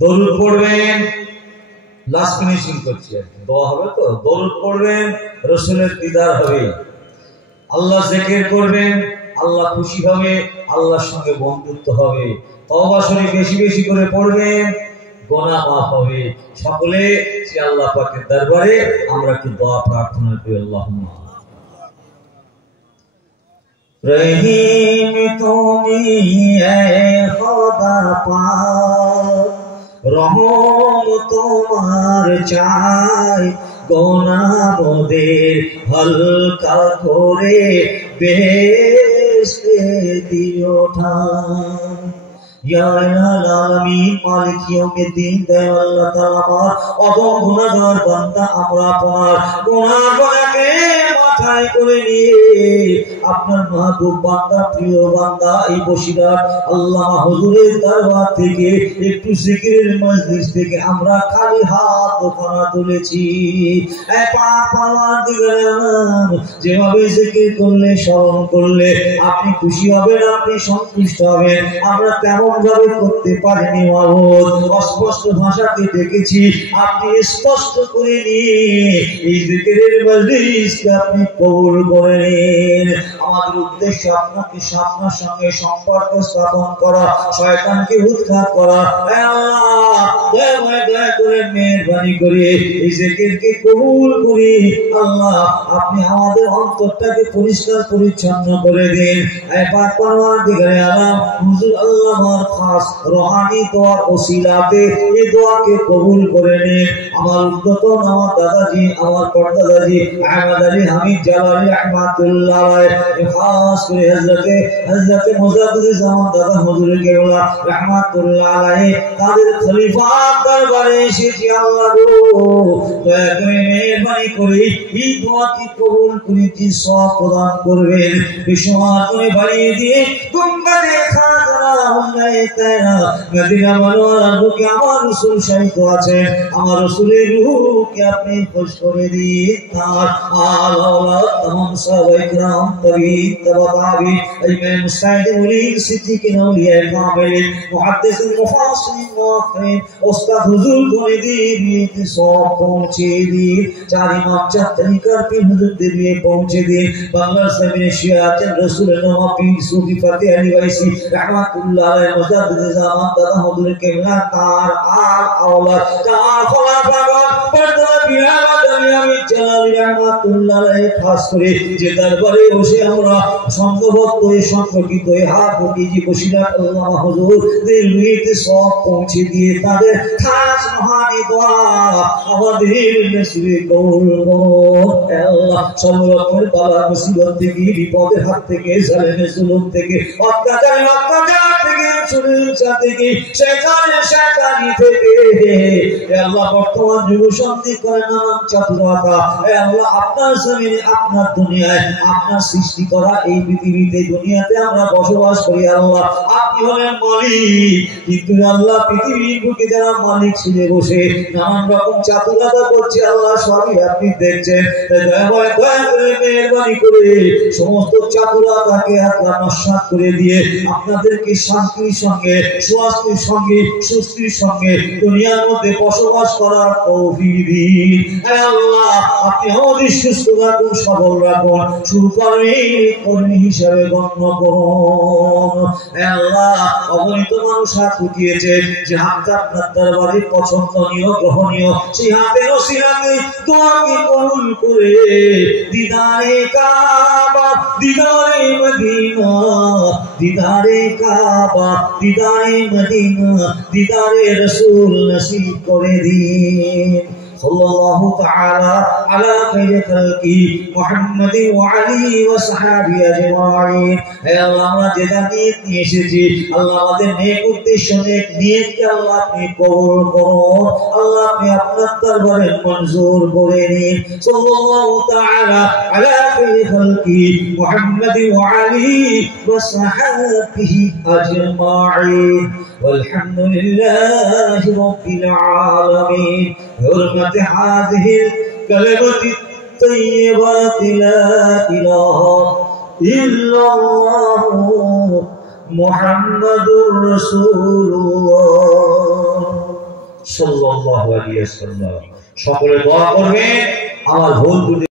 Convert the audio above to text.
দরুদ পড়বেন, last finishing করছি, দোয়া হবে তো। দরুদ পড়বেন, রাসূলের দিদার হবে। আল্লাহ জিকির করবেন, আল্লাহ খুশি হবে, আল্লাহর সঙ্গে বন্ধুত্ব হবে। তওবা শরীফ বেশি বেশি করে পড়বেন, গুনাহ মাফ হবে। সকলে সে আল্লাহ পাকের দরবারে আমরা কি দোয়া প্রার্থনা করি। আল্লাহুম্মা রহিম তুমি এ খোদা পাক, রহম তোমার চাই, গুনাহ মোদের হালকা করে বেহেশতে দিও ঠাই। ইয়া আলামিন মালিক ইয়াউমিদ্দিন, দয়াল আল্লাহ তাআলা আমার অগম গুনাহগার বান্দা, আমরা আপনার গুনাহগুলোকে মাথায় করে নিয়ে আপনার মাহবুব বান্দা, প্রিয় বান্দা এই বসিরহাট আল্লামা হুজুরের দরবার থেকে একটু জিকিরের মজলিস থেকে আমরা খালি হাত ওখানে তুলেছি। এ পাক পরওয়ারদিগারে আলম, যেভাবে জিকির করলে, স্মরণ করলে আপনি খুশি হবেন, আপনি সন্তুষ্ট হবেন, আমরা তেমন ভাবে করতে পারিনি মাহবুব। অস্পষ্ট ভাষাতে ডেকেছি, আপনি স্পষ্ট করে নিয়ে এই জিকিরের মজলিসকে আপনি কবুল করে নিন। আমাদের উদ্দেশ্য আপনাকে আপনার সঙ্গে সম্পর্ক স্থাপন করা, শয়তানকে উৎখাত করা। হে আল্লাহ, দয়া করে মেহেরবানি করে এই জিকিরকে কবুল করি। আল্লাহ, আপনি আমাদের অন্তরটাকে পরিষ্কার পরিচ্ছন্ন করে দিন। হে পাক পরওয়ারদিগারে আলম, হুজুর আল্লাহর খাস রুহানি দোয়ার ওসিলাতে এই দোয়াকে কবুল করে নিন। আমার উদ্যতন আমার দাদাজি, আমার পরদাদাজি আহমদ আলী হামিদ জালালি রাহমাতুল্লাহ আলাইহি, খাস করে হযরতে মুজাদ্দিদ জামান দাদা হুজুর কেবলা রাহমাতুল্লাহ আলাইহি, তাদের খলিফার দরবারে এসেছি। আল্লাহ গো, দয়া করে মেহেরবানি করে এই দোয়াকে কবুল করে যে সওয়াব প্রদান করবেন, বিশ্বমার করে বাড়িয়ে দিয়ে গুম্বাদে খাজরা হুল্লায়ে তারা মদিনা মনোয়ারার বুকে আমার রাসূল শহীদ আছেন। আমার রাসূলের রূহকে আপনি খুশ করে দিন। তার আল আওলাদ तमाम সাহাবায়ে کرام তাবিঈন তাবাতাবি ইমাম মুস্তাহিদ ওলি সিদ্দিকিন আউলিয়া কামিলিন মুহাদ্দিসিন মুফাসসিরিন মুআখিরিন উস্তাদ হুজুর করে দিন, সব পৌঁছে দিন। চার ইমাম চার তরিকার পীর হুজুরদের নিয়ে পৌঁছে দিন। বাংলার জমিনে শুয়ে আছেন রাসূলের নওয়াব পীর সুফি ফাতিহ আলী ওয়াইসি রাহমাতুল্লাহ আলাইহি, মুজাদ্দিদ জামান দাদা হুজুর কেবলা, তার আল আওলাদ, তার খোলাফাগণ পর্দা বিরামত আমি জালালি রাহমাতুল্লাহ আলাইহি, খাস করে যে দরবারে বসে আমরা সংঘবদ্ধ হয়ে সংগঠিত হয়ে হাত উঠিয়ে বসিরহাট আল্লামা হুজুরদের রুহিতে সব পৌঁছে দিয়ে তাদের খাস রুহানি দোয়া আমাদের নসিবে কবুল করুন। আল্লাহ, সব রকমের বালা মুসিবত থেকে, বিপদের হাত থেকে, জালেমের জুলুম থেকে, অত্যাচার থেকে, চুরিচা থেকে, শয়তানি থেকে, আল্লাহ বর্তমান যুগ শান্তি করে নানান চাতুরতা, আল্লাহ আপনার জমিনে, আপনার দুনিয়ায়, আপনার সৃষ্টি করা এই পৃথিবীতে, দুনিয়াতে আমরা বসবাস করি। আল্লাহ, আপনি হলেন মালিক, কিন্তু আল্লাহ পৃথিবীর বুকে যারা মালিক ছিঁড়ে বসে নানান রকম চাতুরতা করছে, আল্লাহ সবই আপনি দেখছেন। দয়া করে মেহেরবানি করে সমস্ত চাতুরতাকে আল্লাহ নস্যাৎ করে দিয়ে আপনাদেরকে শান্তির সঙ্গে, স্বাস্থ্যের সঙ্গে, সুস্থির সঙ্গে দুনিয়ার মধ্যে বসবাস করার তৌফিক দিন। আল্লাহ, আপনি আমাদের সুস্থ রাখুন, সবল রাখুন, কর্মী হিসাবে গণ্য করুন। আল্লাহ, অগণিত মানুষ হাত উঠিয়েছে, যে হাতটা আপনার দরবারে পছন্দনীয়, গ্রহণীয়, সেই হাতের ওসিলাতে দোয়াকে কবুল করে দিদারে কাবা, দিদারে মদিনা, দিদারে কাবা, দিদারে মদিনা, দিদারে রাসূল নসিব করে দিন। সাল্লাল্লাহু তাআলা আলা খাইরি খালকি মুহাম্মাদি ওয়া আলিহি ওয়া সাহবিহি আজমাইন। হে আল্লাহ, আমরা যেটা নিয়ে এসেছি, আল্লাহ আমাদের নেক উদ্দেশ্য, নেক নিয়তকে আল্লাহ আপনি কবুল করুন। আল্লাহ, আপনি আপনার দরবারে মঞ্জুর করে নিন। সাল্লাল্লাহু তাআলা আলা খাইরি খালকি মুহাম্মাদি ওয়া আলিহি ওয়া সাহবিহি আজমাইন। والحمدلله رب العالمين بحرمة هذه الكلمة الطيبة لا إله إلا الله محمد رسول الله. সাল্লাল্লাহু আলাইহি ওয়াসাল্লাম। সকলে দোয়া করবেন আমার ভুল